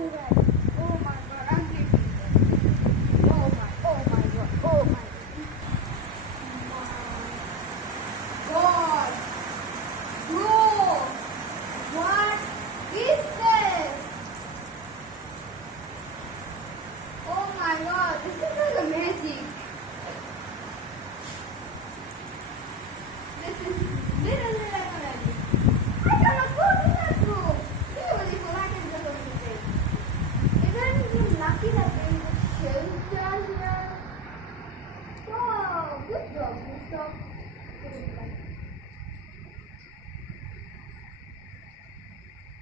Oh my god, I'm getting it. Oh my god, oh my god. Bro, what is this? Oh my god, this is like a magic. This is literally like a magic. I cannot go to that room. Literally, so I can just go to this. Isn't it lucky that there is a shelter here? Wow, good job, good job.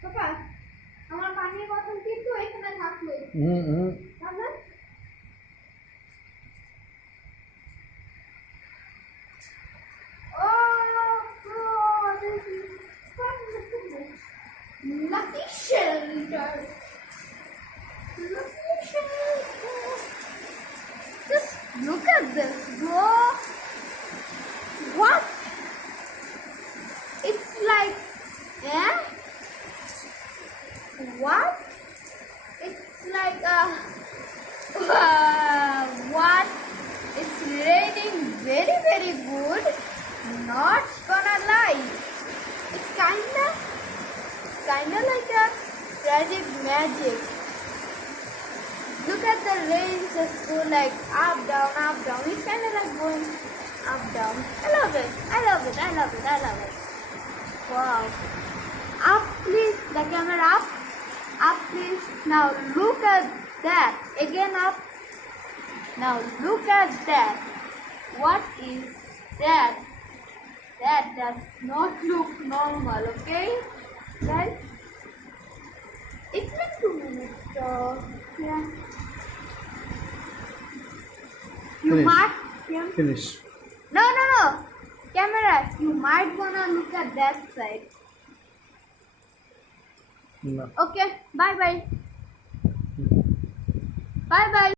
Papa, আমার পানির বোতল কিন্তু এখানে থাকলো। তাহলে lucky shelter. Lucky shelter. Just look at this, bro. What? It's like, yeah? What? It's like a. What? It's raining very, very good. Not gonna lie. It's kinda like a tragic magic. Look at the rain just go like up, down, up, down. It's kinda like going up, down. I love it. I love it. I love it. I love it. Wow. Up, please. The camera up. Up, please. Now look at that. Again up. Now look at that. What is that? That does not look normal, okay? Guys, it's been 2 minutes, so yeah. You Finish. might Finish. No. Camera, you might wanna look at that side. No. Okay, bye. Bye.